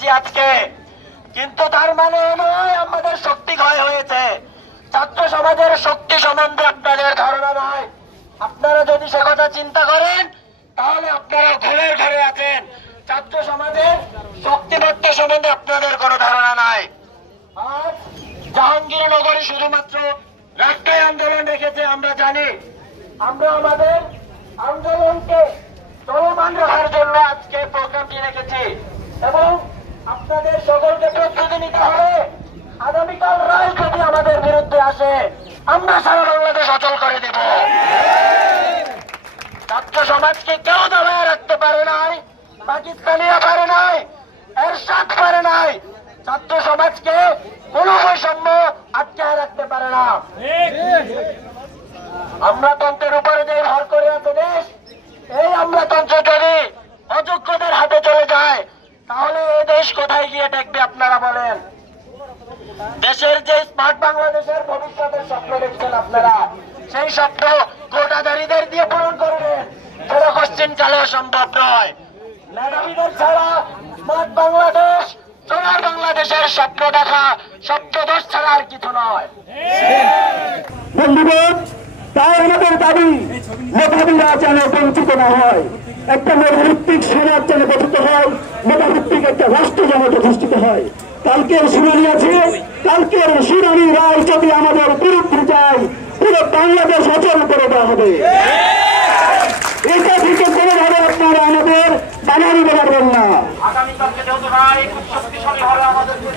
পাচ্ছি আজকে, কিন্তু তার মানে নয় আমাদের শক্তি ক্ষয় হয়েছে। ছাত্র সমাজের শক্তি সম্বন্ধে আপনাদের ধারণা নয়। আপনারা যদি সে কথা চিন্তা করেন তাহলে আপনারা ঘরের ঘরে আছেন। ছাত্র সমাজের শক্তিমত্তা সম্বন্ধে আপনাদের কোনো ধারণা নাই। আর জাহাঙ্গীরনগরে শুধুমাত্র রাস্তায় আন্দোলন রেখেছে আমরা জানি। আমরা আমাদের আন্দোলনকে চলমান রাখার জন্য আজকে প্রোগ্রামটি রেখেছি এবং আপনাদের সকলকে প্রস্তুতি নিতে হবে। আগামীকাল রায় যদি আমাদের বিরুদ্ধে আসে আমরা সারা বাংলাদেশ অচল করে দেব। ছাত্র সমাজকে কেউ দাবায় রাখতে পারে নাই, পাকিস্তানিরা পারে নাই, এরশাদ পারে নাই। ছাত্র সমাজকে কোনো বৈষম্য আটকায় রাখতে পারে না। আমলাতন্ত্রের উপরে যে ভর করে আছে দেশ, এই আমলাতন্ত্র যদি অযোগ্যদের হাতে চলে যায় তাহলে এই দেশ কোথায় গিয়ে ঠেকবে আপনারা বলেন? দেশের যে স্মার্ট বাংলাদেশের ভবিষ্যতের স্বপ্ন দেখছেন আপনারা, সেই স্বপ্ন কোটাধারীদের দিয়ে পূরণ করবেন, সেটা কোশ্চিন কালেও সম্ভব নয়। মেধাবীদের ছাড়া স্মার্ট বাংলাদেশ, সোনার বাংলাদেশের স্বপ্ন দেখা স্বপ্নদোষ ছাড়া আর কিছু নয়। বন্ধুগণ, তাই আমাদের দাবি মেধাবীরা যেন বঞ্চিত না হয়, একটা মেধাভিত্তিক সমাজ যেন গঠিত হয়, মেধাভিত্তিক একটা রাষ্ট্র যেন প্রতিষ্ঠিত হয়। কালকের শুনানি আছে, কালকের শুনানি রায় যদি আমাদের বিরুদ্ধে যায় পুরো বাংলাদেশ অচল করে দেওয়া হবে। এটা থেকে কোনোভাবে আপনারা আমাদের বানানি বেড়াবেন না। আগামীকালকে যেহেতু রায় খুব শক্তিশালী হবে, আমাদেরকে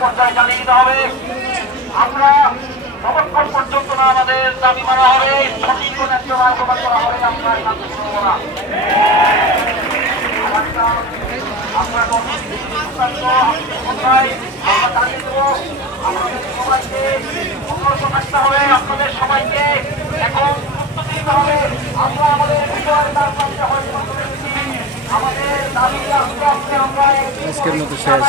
পর্যায়ে জানিয়ে দিতে হবে। আমরা যতক্ষণ পর্যন্ত না আমাদের দাবি মানা হবে, সঠিক ও ন্যায্য রায় প্রদান করা হবে, আমরা শান্তি করব না। আমরা জানিয়ে দেবো, আমাদের সবাইকে সংঘর্ষ থাকতে হবে, আপনাদের সবাইকে এখন প্রস্তুতি নিতে হবে। আমরা আমাদের বিষয়ের তার সামনে হয়তো আমাদের দাবি আস্তে আস্তে আমরা আজকের মতো শেষ।